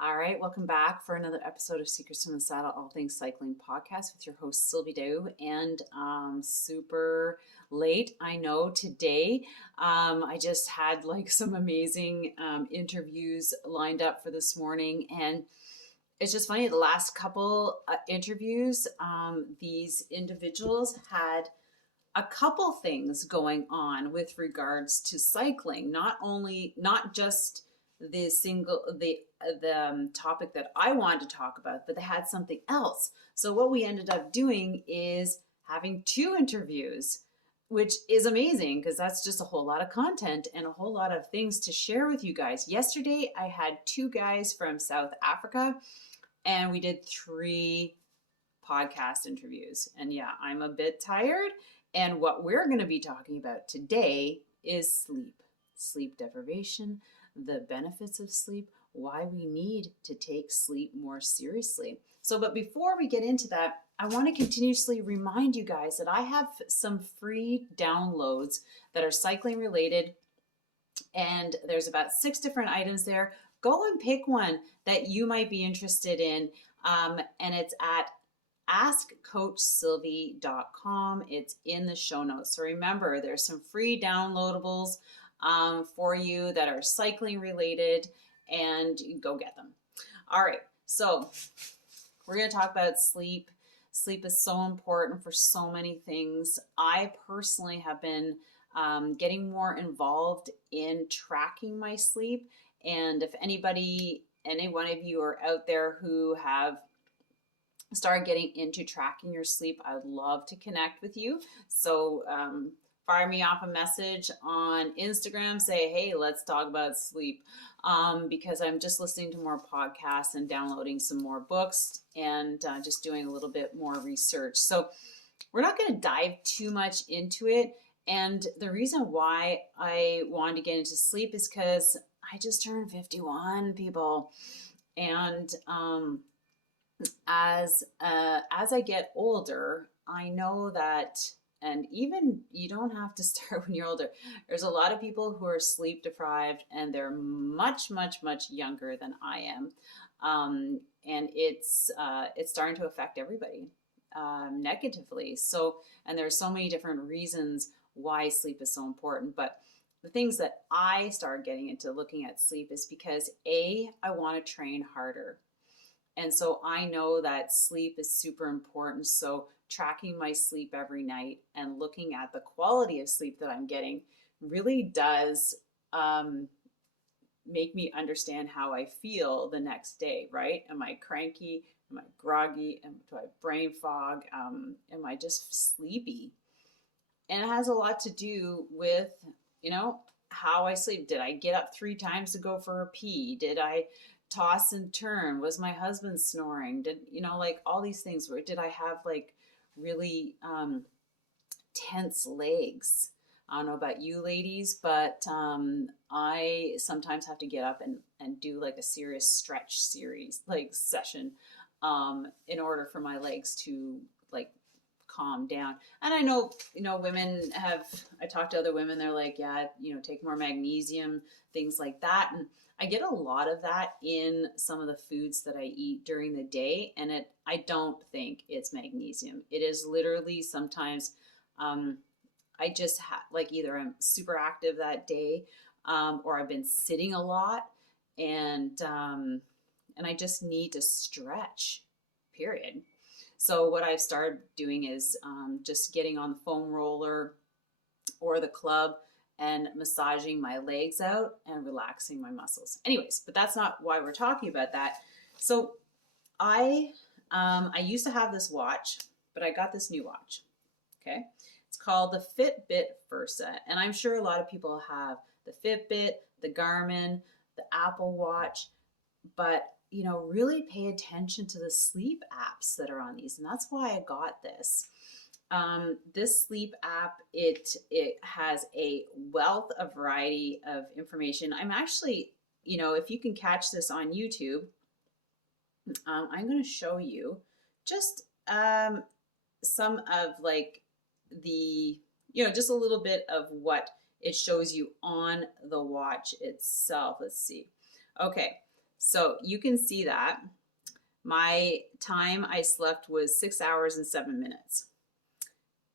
All right, welcome back for another episode of Secrets from the Saddle, All Things Cycling podcast with your host Sylvie D'Aoust. And super late, I know today. I just had like some amazing interviews lined up for this morning, and it's just funny. The last couple interviews, these individuals had a couple things going on with regards to cycling. Not just the topic that I wanted to talk about, but they had something else. So what we ended up doing is having two interviews, which is amazing because that's just a whole lot of content and a whole lot of things to share with you guys. Yesterday, I had two guys from South Africa, and we did three podcast interviews. And yeah, I'm a bit tired. And what we're going to be talking about today is sleep deprivation, the benefits of sleep, why we need to take sleep more seriously. But before we get into that, I want to continuously remind you guys that I have some free downloads that are cycling related, and there's about 6 different items there. Go and pick one that you might be interested in, and it's at askcoachsylvie.com. It's in the show notes. So remember, there's some free downloadables for you that are cycling related, and you can go get them. All right, so we're going to talk about sleep. Sleep is so important for so many things. I personally have been getting more involved in tracking my sleep. And if any one of you are out there who have started getting into tracking your sleep, I would love to connect with you. So fire me off a message on Instagram, say, hey, let's talk about sleep, because I'm just listening to more podcasts and downloading some more books and just doing a little bit more research. So we're not going to dive too much into it. And the reason why I wanted to get into sleep is because I just turned 51, people. And as I get older, I know that, and even you don't have to start when you're older. There's a lot of people who are sleep deprived, and they're much, much, much younger than I am, and it's starting to affect everybody negatively. So, and there's so many different reasons why sleep is so important, but the things that I started getting into looking at sleep is because I want to train harder. And so I know that sleep is super important. So tracking my sleep every night and looking at the quality of sleep that I'm getting really does make me understand how I feel the next day, right? Am I cranky? Am I groggy? Do I have brain fog? Am I just sleepy? And it has a lot to do with, how I sleep. Did I get up 3 times to go for a pee? Did I toss and turn? Was my husband snoring? Did like all these things? Where did I have like really tense legs? I don't know about you ladies, but I sometimes have to get up and do like a serious stretch series, like session, in order for my legs to like calm down. And I know, women I talk to other women, they're like, yeah, take more magnesium, things like that. And I get a lot of that in some of the foods that I eat during the day. And I don't think it's magnesium. It is literally sometimes, I just like either I'm super active that day, or I've been sitting a lot, and I just need to stretch, period. So what I've started doing is just getting on the foam roller or the club and massaging my legs out and relaxing my muscles. Anyways, but that's not why we're talking about that. So I used to have this watch, but I got this new watch. Okay. It's called the Fitbit Versa. And I'm sure a lot of people have the Fitbit, the Garmin, the Apple Watch, but really pay attention to the sleep apps that are on these. And that's why I got this. This sleep app, it has a wealth of variety of information. I'm actually, if you can catch this on YouTube, I'm going to show you just some of like the, just a little bit of what it shows you on the watch itself. Let's see. Okay. So you can see that my time I slept was 6 hours and 7 minutes.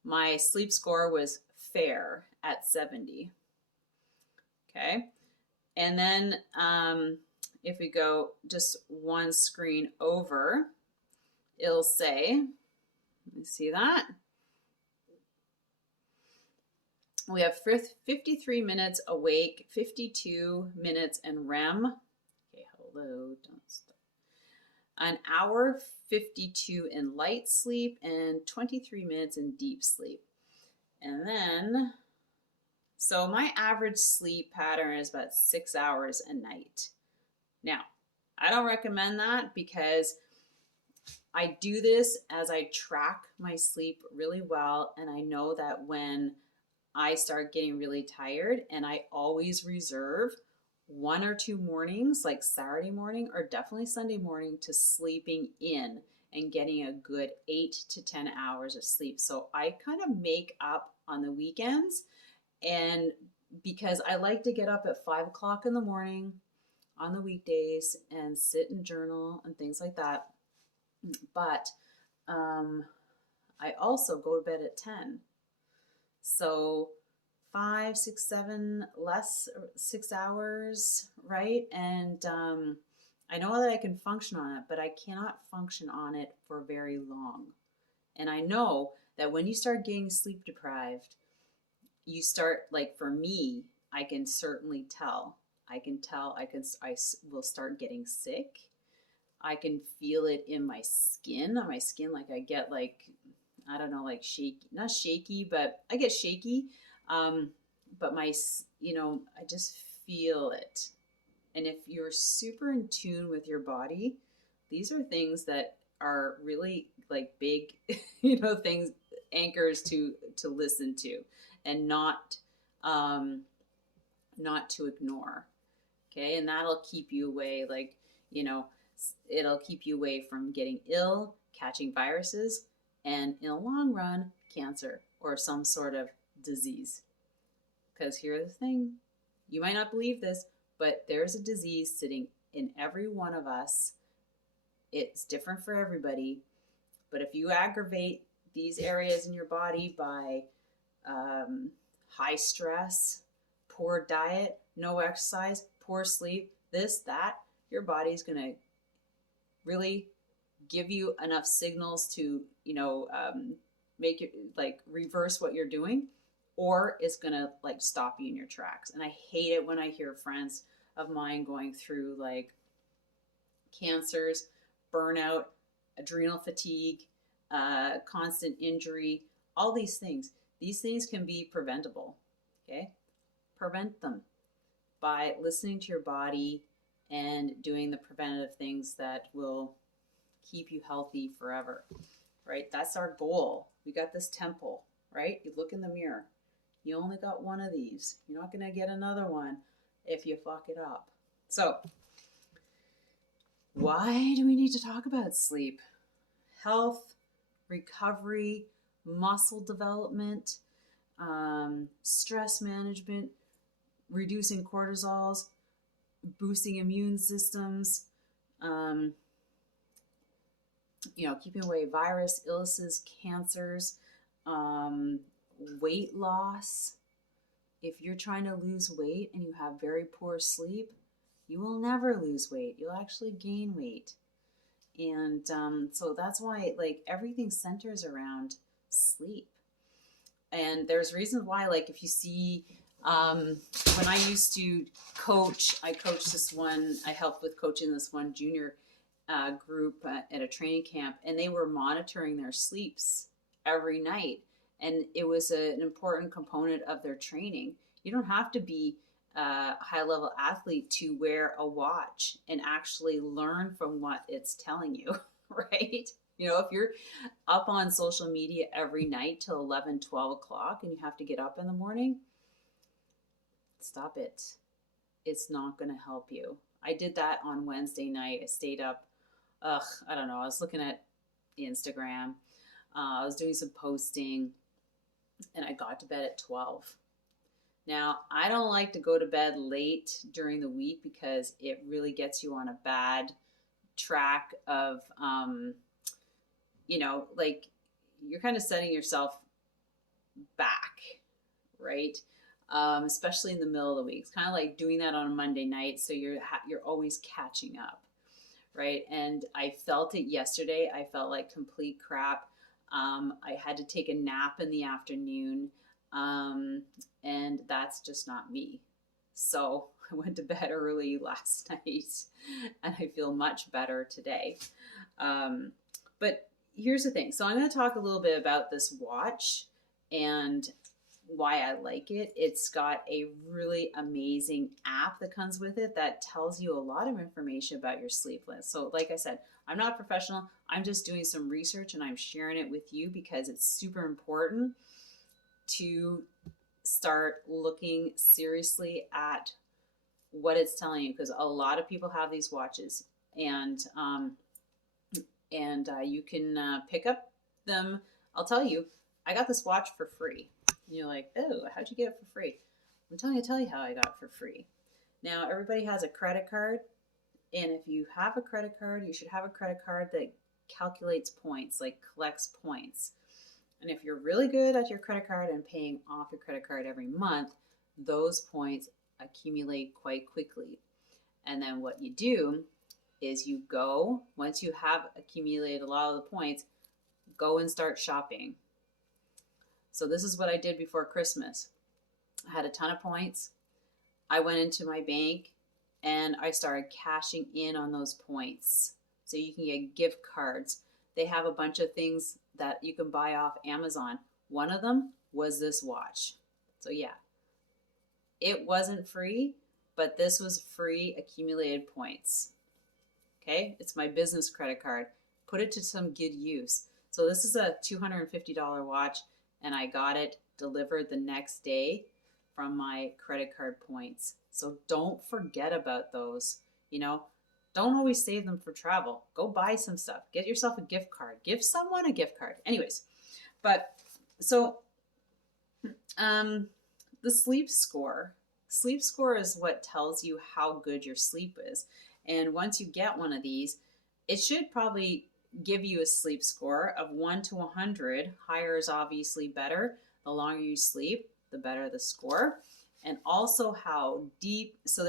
My sleep score was fair at 70. Okay. And then if we go just one screen over, it'll say, let me see that. We have 53 minutes awake, 52 minutes in REM. Okay, hello, don't stop. An hour 52 in light sleep and 23 minutes in deep sleep. And then, so my average sleep pattern is about 6 hours a night. Now, I don't recommend that because I do this as I track my sleep really well, and I know that when I start getting really tired, and I always reserve 1 or 2 mornings, like Saturday morning or definitely Sunday morning, to sleeping in and getting a good 8 to 10 hours of sleep. So I kind of make up on the weekends, and because I like to get up at 5 o'clock in the morning on the weekdays and sit and journal and things like that. But I also go to bed at 10. So 5, 6, 7, less 6 hours, right? And I know that I can function on it, but I cannot function on it for very long. And I know that when you start getting sleep deprived, you start, like for me, I can certainly tell. I will start getting sick. I can feel it in my skin, like I get like, I don't know, like shaky, not shaky, but I get shaky. But I just feel it. And if you're super in tune with your body, these are things that are really like big, things, anchors to listen to and not to ignore. Okay. And that'll keep you away, it'll keep you away from getting ill, catching viruses, and in the long run, cancer or some sort of disease. Because here's the thing, you might not believe this, but there's a disease sitting in every one of us. It's different for everybody. But if you aggravate these areas in your body by high stress, poor diet, no exercise, poor sleep, this, that, your body's going to really give you enough signals to, make it like reverse what you're doing, or it's going to like stop you in your tracks. And I hate it when I hear friends of mine going through like cancers, burnout, adrenal fatigue, constant injury, all these things. These things can be preventable. Okay. Prevent them by listening to your body and doing the preventative things that will keep you healthy forever, right? That's our goal. We got this temple, right? You look in the mirror. You only got one of these. You're not going to get another one if you fuck it up. So, why do we need to talk about sleep? Health, recovery, muscle development, stress management, reducing cortisols, boosting immune systems, keeping away virus, illnesses, cancers, weight loss. If you're trying to lose weight and you have very poor sleep, you will never lose weight. You'll actually gain weight. And so that's why like everything centers around sleep. And there's reasons why, like if you see, when I used to coach, I helped with coaching this one junior group at a training camp, and they were monitoring their sleeps every night. And it was an important component of their training. You don't have to be a high-level athlete to wear a watch and actually learn from what it's telling you, right? If you're up on social media every night till 11, 12 o'clock and you have to get up in the morning, stop it. It's not going to help you. I did that on Wednesday night. I stayed up, I don't know. I was looking at Instagram. I was doing some posting, and I got to bed at 12. Now, I don't like to go to bed late during the week because it really gets you on a bad track of, like you're kind of setting yourself back, right? Especially in the middle of the week. It's kind of like doing that on a Monday night, so you're always catching up, right? And I felt it yesterday. I felt like complete crap. I had to take a nap in the afternoon, and that's just not me. So I went to bed early last night, and I feel much better today. But here's the thing. So I'm going to talk a little bit about this watch and why I like it. It's got a really amazing app that comes with it that tells you a lot of information about your sleep list. So like I said, I'm not a professional. I'm just doing some research and I'm sharing it with you because it's super important to start looking seriously at what it's telling you, because a lot of people have these watches, and you can pick up them. I'll tell you, I got this watch for free. And you're like, oh, how'd you get it for free? I'll tell you how I got it for free. Now, everybody has a credit card, and if you have a credit card, you should have a credit card that calculates points, like collects points. And if you're really good at your credit card and paying off your credit card every month, those points accumulate quite quickly. And then what you do is you go, once you have accumulated a lot of the points, go and start shopping. So this is what I did before Christmas. I had a ton of points. I went into my bank and I started cashing in on those points. So you can get gift cards. They have a bunch of things that you can buy off Amazon. One of them was this watch. So yeah, it wasn't free, but this was free accumulated points. Okay, it's my business credit card. Put it to some good use. So this is a $250 watch, and I got it delivered the next day from my credit card points. So don't forget about those. Don't always save them for travel. Go buy some stuff. Get yourself a gift card. Give someone a gift card. Anyways, but so the sleep score. Sleep score is what tells you how good your sleep is. And once you get one of these, it should probably give you a sleep score of 1 to 100. Higher is obviously better. The longer you sleep, the better the score. And also how deep, so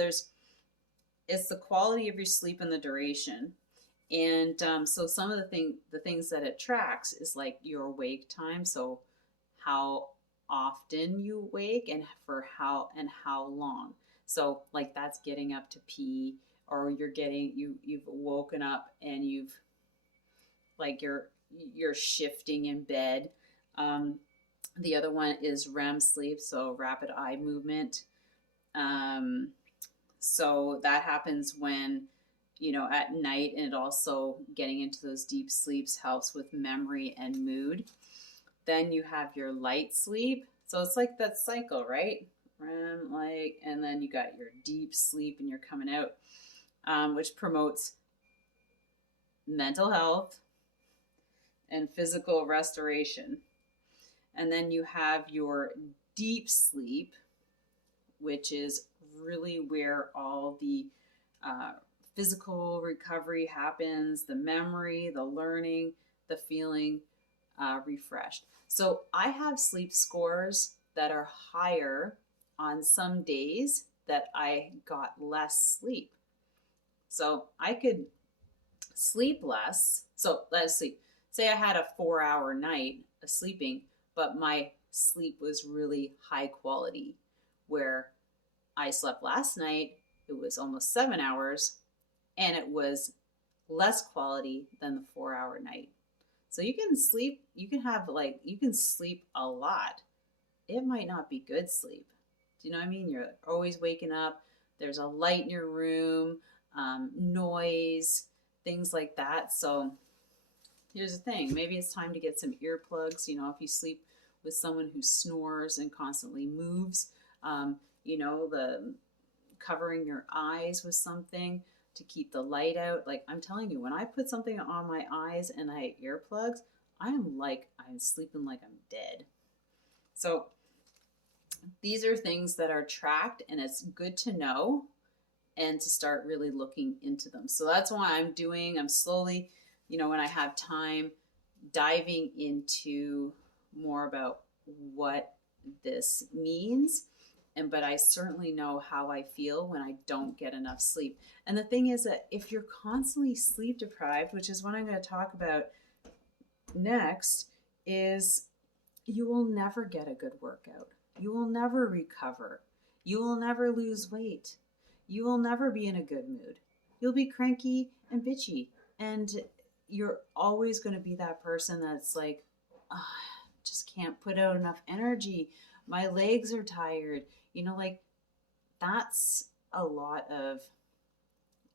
it's the quality of your sleep and the duration. And so some of the things that it tracks is like your awake time. So how often you wake and for how long. So like that's getting up to pee, or you've woken up and you've like you're shifting in bed. The other one is REM sleep, so rapid eye movement. So that happens when at night, and it also getting into those deep sleeps helps with memory and mood. Then you have your light sleep. So it's like that cycle, right? REM, light, and then you got your deep sleep and you're coming out, which promotes mental health and physical restoration. And then you have your deep sleep, which is really where all the physical recovery happens, the memory, the learning, the feeling refreshed. So I have sleep scores that are higher on some days that I got less sleep. So I could sleep less. So let's see. Say I had a 4-hour night of sleeping, but my sleep was really high quality. Where I slept last night, it was almost 7 hours, and it was less quality than the 4-hour night. So you can sleep, you can sleep a lot. It might not be good sleep. Do you know what I mean? You're always waking up. There's a light in your room, noise, things like that. So here's the thing. Maybe it's time to get some earplugs. If you sleep with someone who snores and constantly moves, the covering your eyes with something to keep the light out. Like I'm telling you, when I put something on my eyes and I have earplugs, I'm sleeping like I'm dead. So these are things that are tracked, and it's good to know and to start really looking into them. So that's why I'm slowly, when I have time, diving into more about what this means. But I certainly know how I feel when I don't get enough sleep. And the thing is that if you're constantly sleep deprived, which is what I'm going to talk about next, is you will never get a good workout. You will never recover. You will never lose weight. You will never be in a good mood. You'll be cranky and bitchy. And you're always going to be that person that's like, oh, just can't put out enough energy. My legs are tired. Like that's a lot of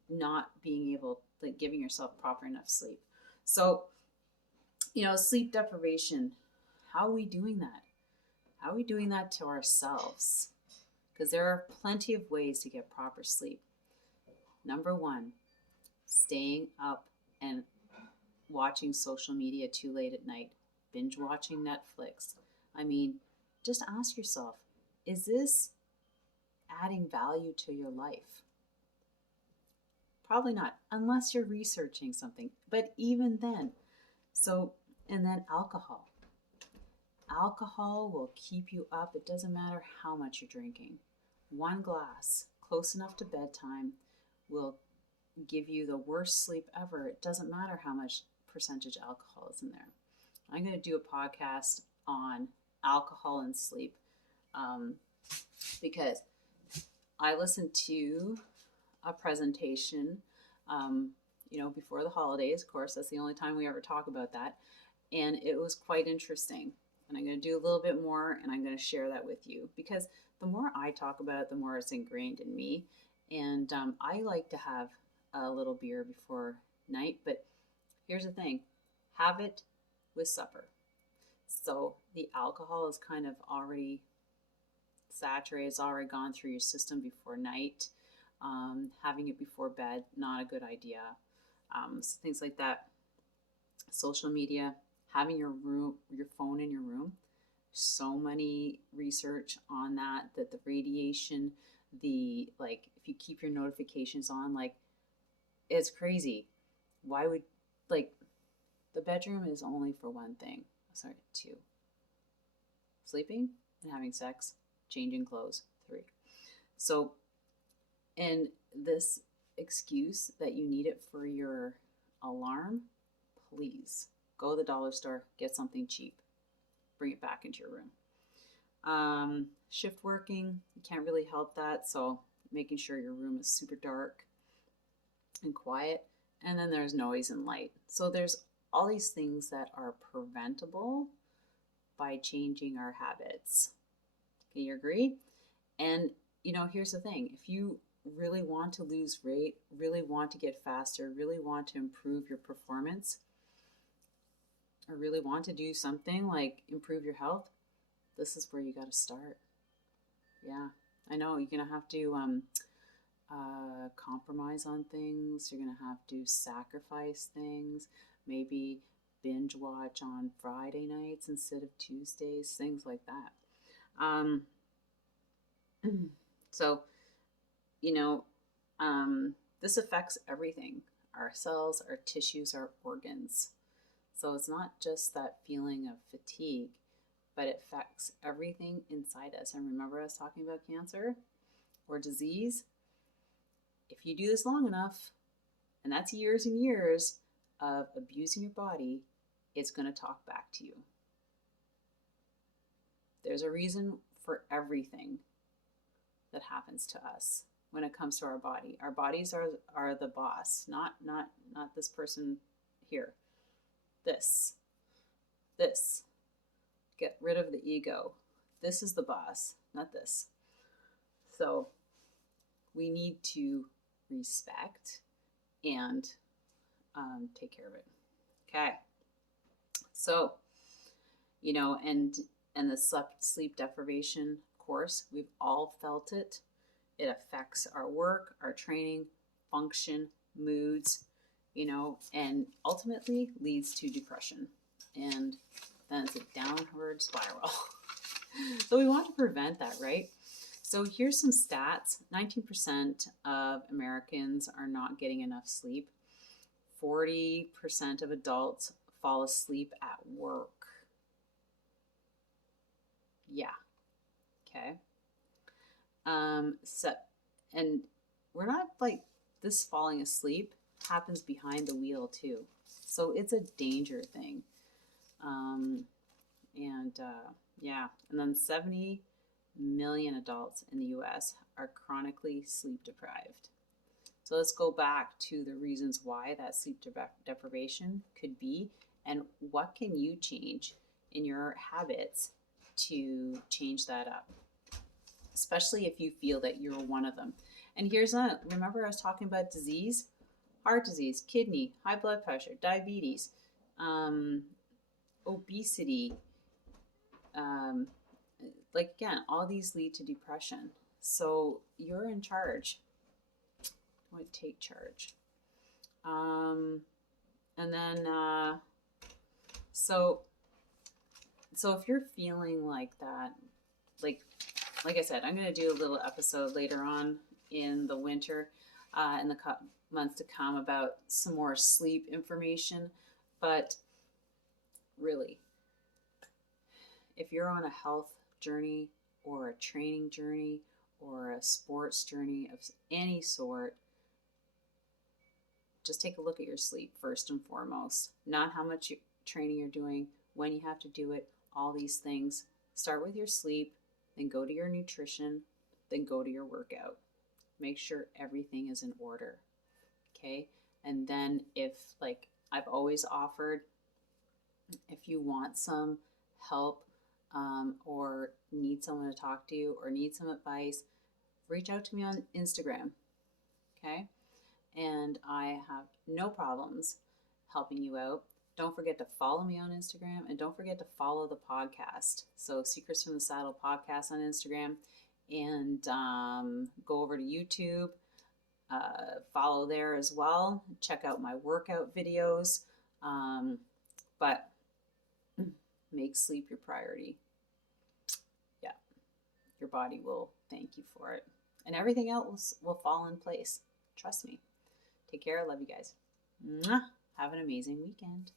not being able, like giving yourself proper enough sleep. So, sleep deprivation, how are we doing that? How are we doing that to ourselves? Because there are plenty of ways to get proper sleep. Number one, staying up and watching social media too late at night, binge watching Netflix. Just ask yourself, is this adding value to your life? Probably not, unless you're researching something. But even then, and then alcohol. Alcohol will keep you up. It doesn't matter how much you're drinking. One glass, close enough to bedtime, will give you the worst sleep ever. It doesn't matter how much percentage alcohol is in there. I'm going to do a podcast on alcohol and sleep because I listened to a presentation, before the holidays. Of course, that's the only time we ever talk about that. And it was quite interesting. And I'm going to do a little bit more, and I'm going to share that with you because the more I talk about it, the more it's ingrained in me. And I like to have a little beer before night, but here's the thing, have it with supper. So the alcohol is kind of already saturated, it's already gone through your system before night. Having it before bed, not a good idea. So things like that. Social media, having your phone in your room. So many research on that the radiation, if you keep your notifications on, it's crazy. Why would, the bedroom is only for one thing. Sorry, 2. Sleeping and having sex, changing clothes, 3. So, and this excuse that you need it for your alarm, please go to the dollar store, get something cheap, bring it back into your room. Shift working, you can't really help that. So making sure your room is super dark and quiet. And then there's noise and light. So there's all these things that are preventable by changing our habits. Okay, you agree? And, here's the thing. If you really want to lose weight, really want to get faster, really want to improve your performance, or really want to do something like improve your health, this is where you got to start. Yeah, I know you're going to have to compromise on things. You're going to have to sacrifice things. Maybe binge watch on Friday nights instead of Tuesdays, things like that. So, this affects everything, our cells, our tissues, our organs. So it's not just that feeling of fatigue, but it affects everything inside us. And remember I was talking about cancer or disease? If you do this long enough, and that's years and years of abusing your body, it's going to talk back to you. There's a reason for everything that happens to us when it comes to our body. Our bodies are the boss, not this person here. This. Get rid of the ego. This is the boss, not this. So we need to respect and take care of it. Okay. So, and the sleep deprivation, of course, we've all felt it. It affects our work, our training, function, moods, and ultimately leads to depression. And then it's a downward spiral. So we want to prevent that, right? So here's some stats. 19% of Americans are not getting enough sleep. 40% of adults fall asleep at work. Yeah. Okay. So, and we're not like this falling asleep happens behind the wheel too. So it's a danger thing. Um, yeah, and then 70 million adults in the US are chronically sleep deprived. So let's go back to the reasons why that sleep deprivation could be and what can you change in your habits to change that up, especially if you feel that you're one of them. And remember I was talking about disease, heart disease, kidney, high blood pressure, diabetes, obesity, um, like again, all these lead to depression. So you're in charge. I would take charge. And then, so if you're feeling like that, like I said, I'm going to do a little episode later on in the winter, in the months to come about some more sleep information. But really, if you're on a health journey or a training journey or a sports journey of any sort, just take a look at your sleep first and foremost. Not how much training you're doing, when you have to do it, all these things. Start with your sleep, then go to your nutrition, then go to your workout. Make sure everything is in order. Okay? And then if, like I've always offered, if you want some help, or need someone to talk to or need some advice, reach out to me on Instagram. Okay? And I have no problems helping you out. Don't forget to follow me on Instagram and don't forget to follow the podcast. So Secrets from the Saddle podcast on Instagram, and go over to YouTube, follow there as well. Check out my workout videos, but make sleep your priority. Yeah, your body will thank you for it, and everything else will fall in place. Trust me. Take care. I love you guys. Mwah. Have an amazing weekend.